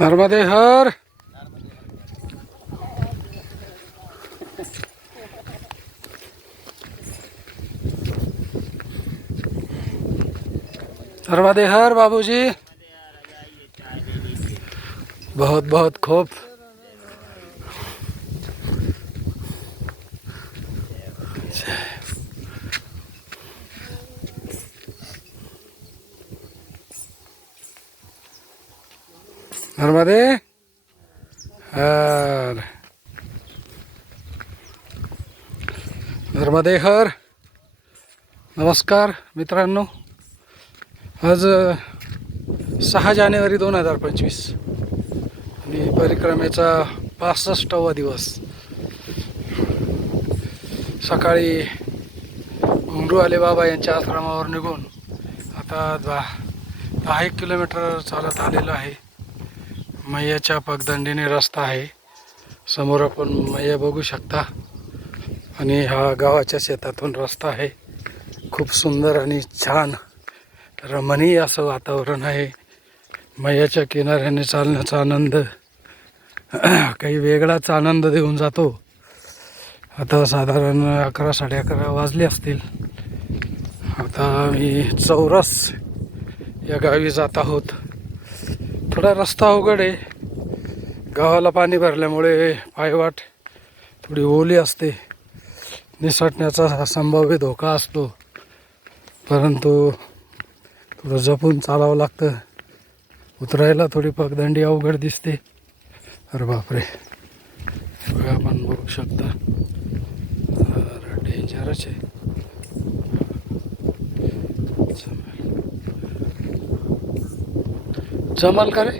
नर्मदे हर। नर्मदे हर बाबूजी। बहुत बहुत खूब। नर्मदे हर। नर्मदे हर। नमस्कार मित्रांनो, आज 6 जानेवारी 2025 आणि परिक्रमेचा 65वा दिवस। सकाळी घुंगरू आले बाबा यांच्या आश्रमावर निघून आता 10 किलोमीटर चालत आलेलो आहे। मैयाच्या पगदंडीने रस्ता आहे, समोर आपण मैया बघू शकता आणि हा गावाच्या शेतातून रस्ता आहे। खूप सुंदर आणि छान रमणीय असं वातावरण आहे। मैयाच्या किनाऱ्याने चालण्याचा आनंद काही वेगळाच आनंद देऊन जातो। आता साधारण 11 साडे 11 वाजले असतील। आता आम्ही चौरस या गावी जात आहोत। थोडा रस्ता अवघड आहे, गावाला पाणी भरल्यामुळे पायवाट थोडी ओली असते, निसटण्याचा संभाव्य धोका असतो, परंतु थोडं जपून चालावं लागतं। उतरायला थोडी पगदंडी अवघड दिसते। अरे बापरे, बघा आपण बघू शकता, डेंजरच आहे। जमल का रे?